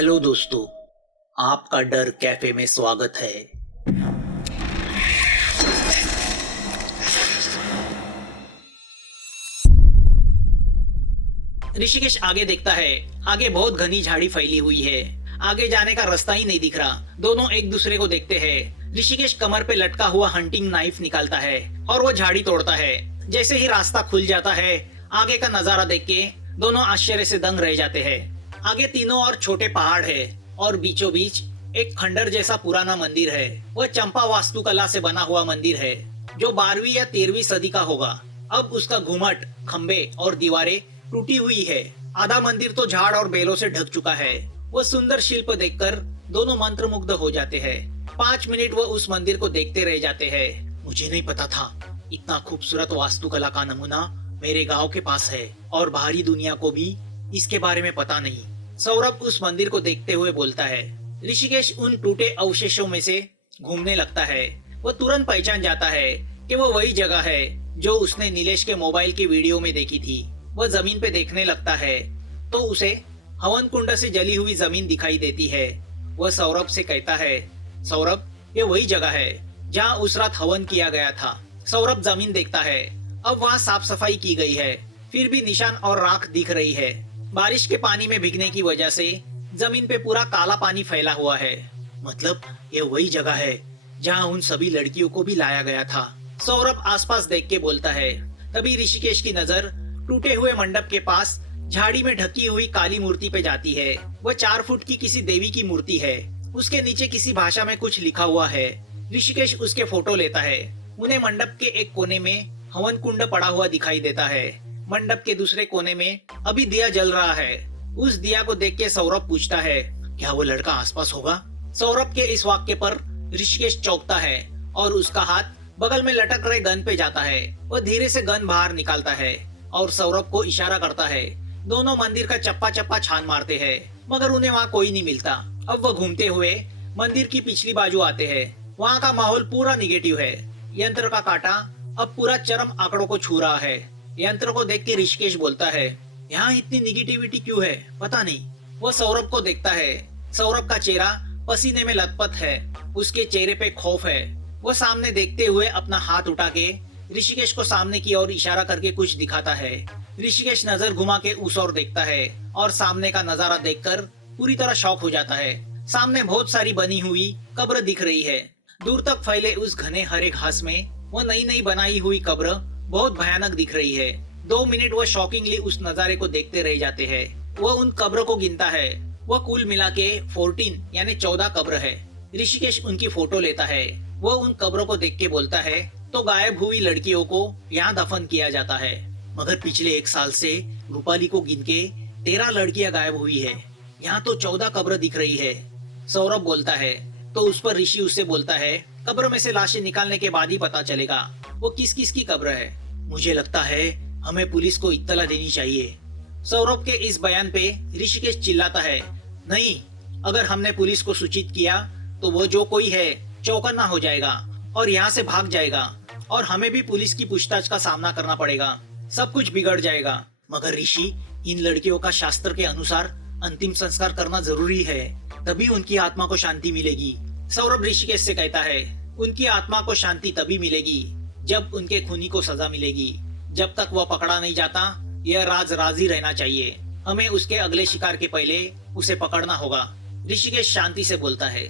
Hello दोस्तों, आपका डर कैफे में स्वागत है। ऋषिकेश आगे देखता है। आगे बहुत घनी झाड़ी फैली हुई है। आगे जाने का रास्ता ही नहीं दिख रहा। दोनों एक दूसरे को देखते हैं। ऋषिकेश कमर पे लटका हुआ हंटिंग नाइफ निकालता है और वो झाड़ी तोड़ता है। जैसे ही रास्ता खुल जाता है, आगे का नजारा देख के दोनों आश्चर्य से दंग रह जाते हैं। आगे तीनों और छोटे पहाड़ है और बीचों बीच एक खंडर जैसा पुराना मंदिर है। वह चंपा वास्तुकला से बना हुआ मंदिर है जो 12वीं या 13वीं सदी का होगा। अब उसका घुमट, खंबे और दीवारें टूटी हुई है। आधा मंदिर तो झाड़ और बेलों से ढक चुका है। वह सुंदर शिल्प देखकर दोनों मंत्रमुग्ध हो जाते हैं। 5 मिनट वह उस मंदिर को देखते रह जाते हैं। मुझे नहीं पता था इतना खूबसूरत वास्तुकला का नमूना मेरे गांव के पास है और बाहरी दुनिया को भी इसके बारे में पता नहीं। सौरभ उस मंदिर को देखते हुए बोलता है। ऋषिकेश उन टूटे अवशेषों में से घूमने लगता है। वह तुरंत पहचान जाता है कि वह वही जगह है जो उसने नीलेश के मोबाइल की वीडियो में देखी थी। वह जमीन पे देखने लगता है तो उसे हवन कुंड से जली हुई जमीन दिखाई देती है। वह सौरभ से कहता है, सौरभ, ये वही जगह है जहाँ उस रात हवन किया गया था। सौरभ जमीन देखता है। अब वहाँ साफ सफाई की गई है, फिर भी निशान और राख दिख रही है। बारिश के पानी में भीगने की वजह से जमीन पे पूरा काला पानी फैला हुआ है। मतलब ये वही जगह है जहाँ उन सभी लड़कियों को भी लाया गया था। सौरभ आसपास देख के बोलता है। तभी ऋषिकेश की नजर टूटे हुए मंडप के पास झाड़ी में ढकी हुई काली मूर्ति पे जाती है। वह 4 फुट की किसी देवी की मूर्ति है। उसके नीचे किसी भाषा में कुछ लिखा हुआ है। ऋषिकेश उसके फोटो लेता है। उन्हें मंडप के एक कोने में हवन कुंड पड़ा हुआ दिखाई देता है। मंडप के दूसरे कोने में अभी दिया जल रहा है। उस दिया को देख के सौरभ पूछता है, क्या वो लड़का आसपास होगा? सौरभ के इस वाक्य पर ऋषिकेश चौंकता है और उसका हाथ बगल में लटक रहे गन पे जाता है। वह धीरे से गन बाहर निकालता है और सौरभ को इशारा करता है। दोनों मंदिर का चप्पा चप्पा छान मारते हैं मगर उन्हें वहाँ कोई नहीं मिलता। अब वह घूमते हुए मंदिर की पिछली बाजू आते हैं। वहाँ का माहौल पूरा निगेटिव है। यंत्र का कांटा अब पूरा चरम आंकड़ों को छू रहा है। यंत्र को देख के ऋषिकेश बोलता है, यहाँ इतनी निगेटिविटी क्यों है? पता नहीं। वह सौरभ को देखता है। सौरभ का चेहरा पसीने में लथपथ है। उसके चेहरे पे खौफ है। वह सामने देखते हुए अपना हाथ उठा के ऋषिकेश को सामने की ओर इशारा करके कुछ दिखाता है। ऋषिकेश नजर घुमा के उस ओर देखता है और सामने का नजारा देखकर पूरी तरह शॉक हो जाता है। सामने बहुत सारी बनी हुई कब्र दिख रही है। दूर तक फैले उस घने हरे घास में वह नई नई बनाई हुई कब्र बहुत भयानक दिख रही है। 2 मिनट वह शॉकिंगली उस नजारे को देखते रह जाते हैं। वह उन कब्रों को गिनता है। वह कुल मिला के 14 यानी 14 कब्र है। ऋषिकेश उनकी फोटो लेता है। वह उन कब्रों को देख के बोलता है, तो गायब हुई लड़कियों को यहाँ दफन किया जाता है। मगर पिछले 1 साल से रूपाली को गिन के 13 लड़कियां गायब हुई है। यहाँ तो 14 कब्र दिख रही है। सौरभ बोलता है। तो उस पर ऋषि उससे बोलता है, कब्र में से लाशें निकालने के बाद ही पता चलेगा वो किस किस की कब्र है। मुझे लगता है हमें पुलिस को इत्तला देनी चाहिए। सौरभ के इस बयान पे ऋषिकेश चिल्लाता है, नहीं, अगर हमने पुलिस को सूचित किया तो वो जो कोई है चौकन्ना हो जाएगा और यहाँ से भाग जाएगा और हमें भी पुलिस की पूछताछ का सामना करना पड़ेगा। सब कुछ बिगड़ जाएगा। मगर ऋषि, इन लड़कियों का शास्त्र के अनुसार अंतिम संस्कार करना जरूरी है, तभी उनकी आत्मा को शांति मिलेगी। सौरभ ऋषिकेश से कहता है, उनकी आत्मा को शांति तभी मिलेगी जब उनके खूनी को सजा मिलेगी। जब तक वह पकड़ा नहीं जाता, यह राज राजी रहना चाहिए। हमें उसके अगले शिकार के पहले उसे पकड़ना होगा। ऋषिकेश शांति से बोलता है।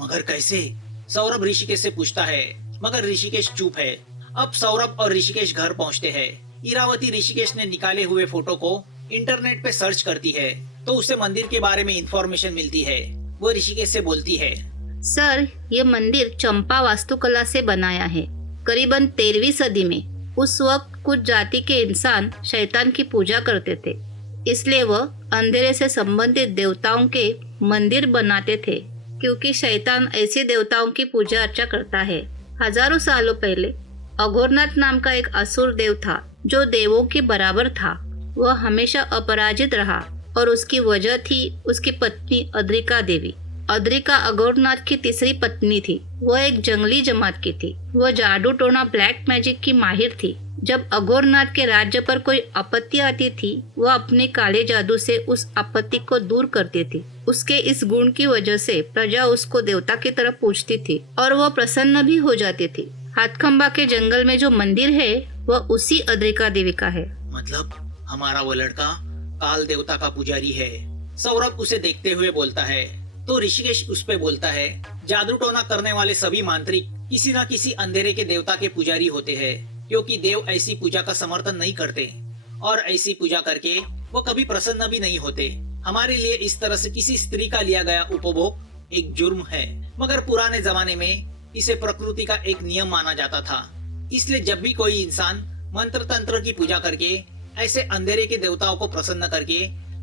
मगर कैसे? सौरभ ऋषिकेश से पूछता है, मगर ऋषिकेश चुप है। अब सौरभ और ऋषिकेश घर पहुंचते हैं। इरावती ऋषिकेश ने निकाले हुए फोटो को इंटरनेट पे सर्च करती है तो उसे मंदिर के बारे में इंफॉर्मेशन मिलती है। वो ऋषिकेश से बोलती है, सर, ये मंदिर चंपा वास्तुकला से बनाया है। करीबन 13वीं सदी में उस वक्त कुछ जाति के इंसान शैतान की पूजा करते थे, इसलिए वह अंधेरे से संबंधित देवताओं के मंदिर बनाते थे, क्योंकि शैतान ऐसे देवताओं की पूजा अर्चा करता है। हजारों सालों पहले अघोरनाथ नाम का एक असुर देव था जो देवों के बराबर था। वह हमेशा अपराजित रहा और उसकी वजह थी उसकी पत्नी अद्रिका देवी। अद्रिका अघोरनाथ की तीसरी पत्नी थी। वह एक जंगली जमात की थी। वह जादू टोना ब्लैक मैजिक की माहिर थी। जब अघोरनाथ के राज्य पर कोई आपत्ति आती थी वह अपने काले जादू से उस आपत्ति को दूर करती थी। उसके इस गुण की वजह से प्रजा उसको देवता की तरफ पूजती थी और वह प्रसन्न भी हो जाती थी। हाथखंबा के जंगल में जो मंदिर है वह उसी अद्रिका देवी का है। मतलब हमारा वो लड़का काल देवता का पुजारी है। सौरभ उसे देखते हुए बोलता है तो ऋषिकेश उस पे बोलता है, जादू टोना करने वाले सभी मांत्रिक किसी न किसी अंधेरे के देवता के पुजारी होते हैं, क्योंकि देव ऐसी पूजा का समर्थन नहीं करते और ऐसी पूजा करके वो कभी प्रसन्न भी नहीं होते। हमारे लिए इस तरह से किसी स्त्री का लिया गया उपभोग एक जुर्म है, मगर पुराने जमाने में इसे प्रकृति का एक नियम माना जाता था। इसलिए जब भी कोई इंसान मंत्र तंत्र की पूजा करके ऐसे अंधेरे के देवताओं को प्रसन्न करके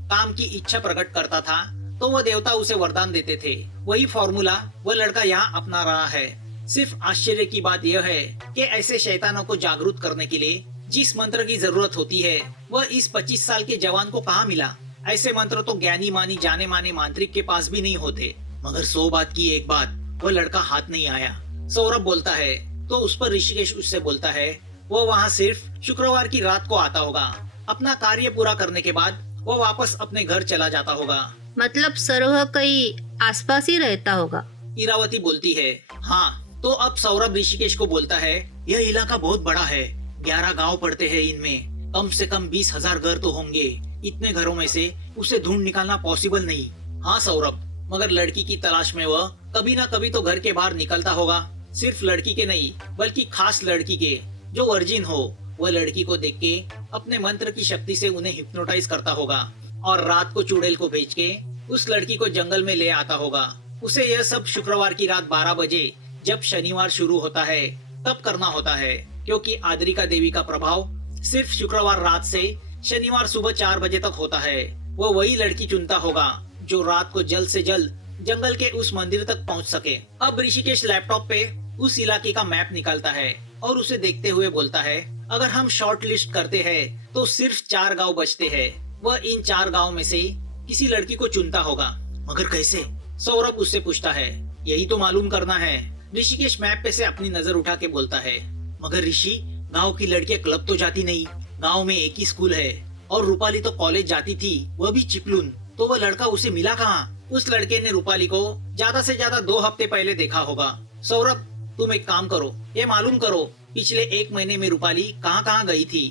काम की इच्छा प्रकट करता था तो वह देवता उसे वरदान देते थे। वही फॉर्मूला वह लड़का यहाँ अपना रहा है। सिर्फ आश्चर्य की बात यह है कि ऐसे शैतानों को जागरूक करने के लिए जिस मंत्र की जरूरत होती है वह इस 25 साल के जवान को कहाँ मिला। ऐसे मंत्र तो ज्ञानी मानी जाने माने मांत्रिक के पास भी नहीं होते। मगर 100 बात की एक बात, वह लड़का हाथ नहीं आया। सौरभ बोलता है तो उस पर ऋषिकेश उससे बोलता है वो वहाँ सिर्फ शुक्रवार की रात को आता होगा। अपना कार्य पूरा करने के बाद वो वापस अपने घर चला जाता होगा। मतलब सर्व कहीं आसपास ही रहता होगा। इरावती बोलती है हाँ। तो अब सौरभ ऋषिकेश को बोलता है यह इलाका बहुत बड़ा है, 11 गांव पड़ते हैं, इनमें कम से कम 20,000 घर तो होंगे। इतने घरों में से उसे ढूंढ निकालना पॉसिबल नहीं। हाँ सौरभ, मगर लड़की की तलाश में वह कभी ना कभी तो घर के बाहर निकलता होगा। सिर्फ लड़की के नहीं बल्कि खास लड़की के जो वर्जिन हो। वह लड़की को देख के अपने मंत्र की शक्ति से उन्हें हिप्नोटाइज करता होगा और रात को चुड़ैल को भेज के उस लड़की को जंगल में ले आता होगा। उसे यह सब शुक्रवार की रात 12 बजे जब शनिवार शुरू होता है तब करना होता है, क्योंकि आद्रिका देवी का प्रभाव सिर्फ शुक्रवार रात से शनिवार सुबह 4 बजे तक होता है। वो वही लड़की चुनता होगा जो रात को जल्द से जल्द जंगल के उस मंदिर तक पहुंच सके। अब ऋषिकेश लैपटॉप पे उस इलाके का मैप निकालता है और उसे देखते हुए बोलता है अगर हम शॉर्ट लिस्ट करते हैं तो सिर्फ 4 गांव बचते हैं। वह इन 4 गांव में से किसी लड़की को चुनता होगा। मगर कैसे? सौरभ उससे पूछता है। यही तो मालूम करना है। ऋषिकेश मैप पे से अपनी नजर उठा के बोलता है मगर ऋषि, गांव की लड़कियां क्लब तो जाती नहीं, गांव में एक ही स्कूल है और रूपाली तो कॉलेज जाती थी, वह भी चिपलून। तो वह लड़का उसे मिला कहाँ? उस लड़के ने रूपाली को ज्यादा से ज्यादा 2 हफ्ते पहले देखा होगा। सौरभ, तुम एक काम करो, ये मालूम करो पिछले 1 महीने में रूपाली कहाँ कहाँ गई थी।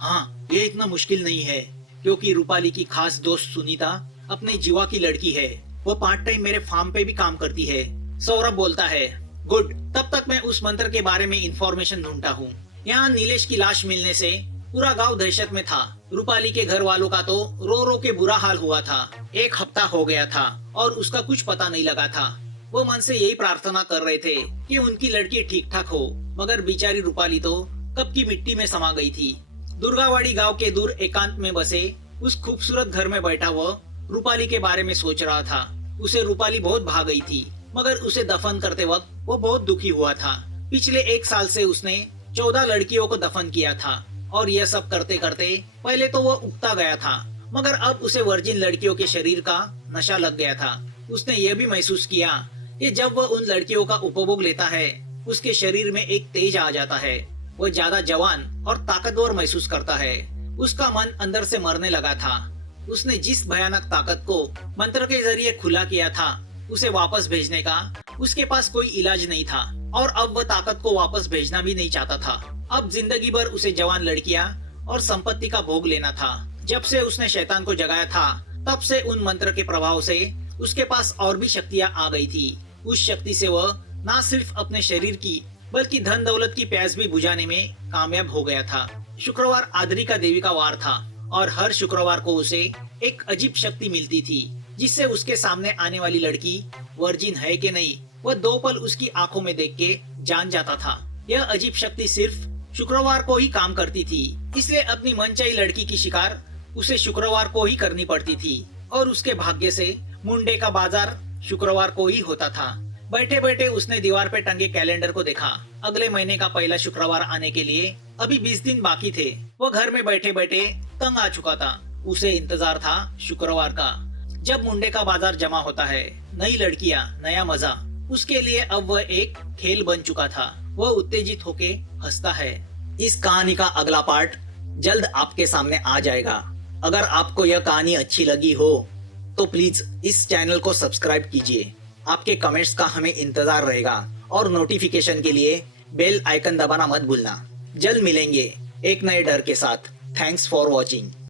हाँ, ये इतना मुश्किल नहीं है, क्योंकि रूपाली की खास दोस्त सुनीता अपने जीवा की लड़की है। वो पार्ट टाइम मेरे फार्म पे भी काम करती है। सौरभ बोलता है गुड, तब तक मैं उस मंत्र के बारे में इंफॉर्मेशन ढूंढता हूँ। यहाँ नीलेश की लाश मिलने से पूरा गांव दहशत में था। रूपाली के घर वालों का तो रो रो के बुरा हाल हुआ था। 1 हफ्ता हो गया था और उसका कुछ पता नहीं लगा था। वो मन से यही प्रार्थना कर रहे थे कि उनकी लड़की ठीक ठाक हो, मगर बेचारी रूपाली तो कब की मिट्टी में समा गई थी। दुर्गावाड़ी गांव के दूर एकांत में बसे उस खूबसूरत घर में बैठा वह रूपाली के बारे में सोच रहा था। उसे रूपाली बहुत भा गई थी, मगर उसे दफन करते वक्त वो बहुत दुखी हुआ था। पिछले 1 साल से उसने 14 लड़कियों को दफन किया था और यह सब करते करते पहले तो वह उगता गया था, मगर अब उसे वर्जिन लड़कियों के शरीर का नशा लग गया था। उसने यह भी महसूस किया कि जब वह उन लड़कियों का उपभोग लेता है उसके शरीर में एक तेज आ जाता है। वह ज्यादा जवान और ताकतवर महसूस करता है। उसका मन अंदर से मरने लगा था। उसने जिस भयानक ताकत को मंत्र के जरिए खुला किया था उसे वापस भेजने का उसके पास कोई इलाज नहीं था और अब वह ताकत को वापस भेजना भी नहीं चाहता था। अब जिंदगी भर उसे जवान लड़कियां और संपत्ति का भोग लेना था। जब से उसने शैतान को जगाया था तब से उन मंत्र के प्रभाव से उसके पास और भी शक्तियां आ गई थी। उस शक्ति से वह न सिर्फ अपने शरीर की बल्कि धन दौलत की प्यास भी बुझाने में कामयाब हो गया था। शुक्रवार आद्रिका देवी का वार था और हर शुक्रवार को उसे एक अजीब शक्ति मिलती थी जिससे उसके सामने आने वाली लड़की वर्जिन है कि नहीं वह 2 पल उसकी आंखों में देख के जान जाता था। यह अजीब शक्ति सिर्फ शुक्रवार को ही काम करती थी, इसलिए अपनी मनचाही लड़की की शिकार उसे शुक्रवार को ही करनी पड़ती थी और उसके भाग्य से मुंडे का बाजार शुक्रवार को ही होता था। बैठे बैठे उसने दीवार पे टंगे कैलेंडर को देखा। अगले महीने का पहला शुक्रवार आने के लिए अभी 20 दिन बाकी थे। वो घर में बैठे बैठे तंग आ चुका था। उसे इंतजार था शुक्रवार का, जब मुंडे का बाजार जमा होता है। नई लड़कियां, नया मजा, उसके लिए अब वह एक खेल बन चुका था। वह उत्तेजित होके हंसता है। इस कहानी का अगला पार्ट जल्द आपके सामने आ जाएगा। अगर आपको यह कहानी अच्छी लगी हो तो प्लीज इस चैनल को सब्सक्राइब कीजिए। आपके कमेंट्स का हमें इंतजार रहेगा और नोटिफिकेशन के लिए बेल आइकन दबाना मत भूलना। जल्द मिलेंगे एक नए डर के साथ। Thanks for watching.